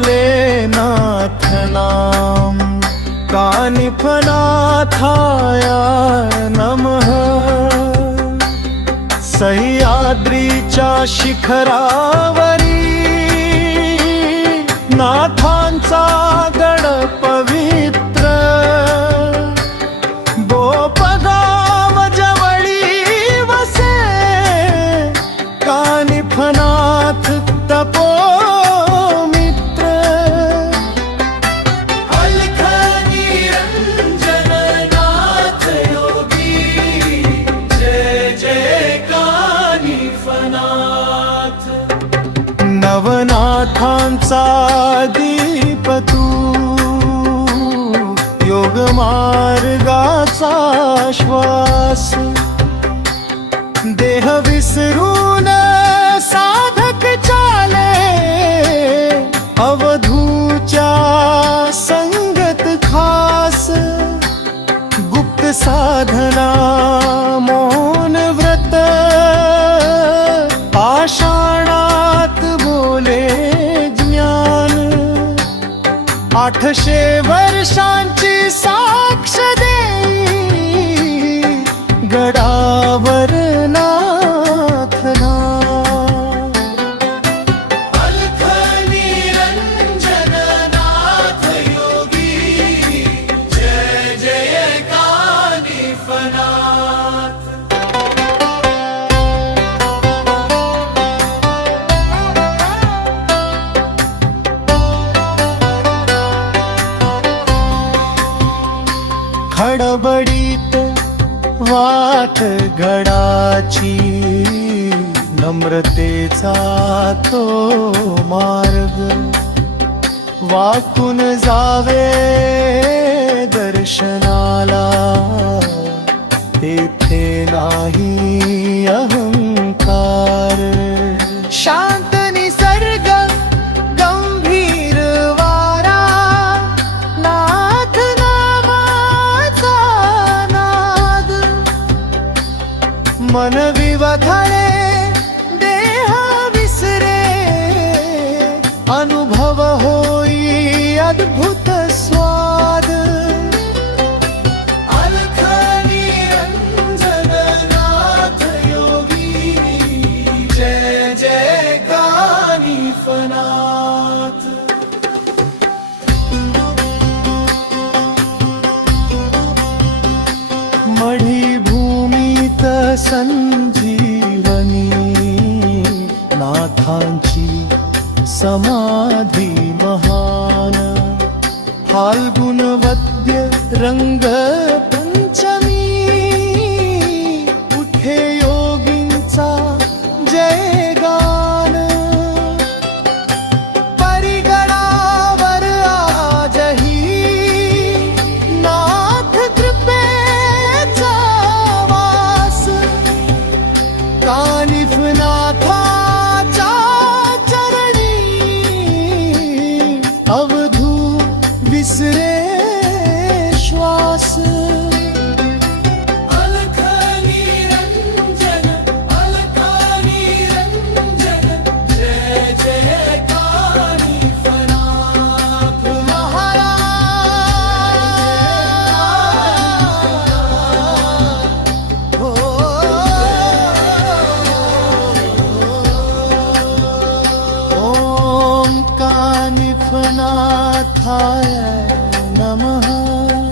बोले नाथ नाम। कानिफनाथाय नमः। सह्याद्रीच्या शिखरावरी नाथ नवनाथांचा दीप तू योग मार्गाचा श्वास. देह विसरून साधक चाले अवधूच्या संगत खास. गुप्त साधना आठशे वर्षांची बडीत वाट गडाची नम्रतेचा तो मार्ग. वाकून जावे दर्शनाला तेथे नाही मन विवधळे ी समाधि महानफाल्गुणवद्य रङ्ग विसरे नाथाय नमः।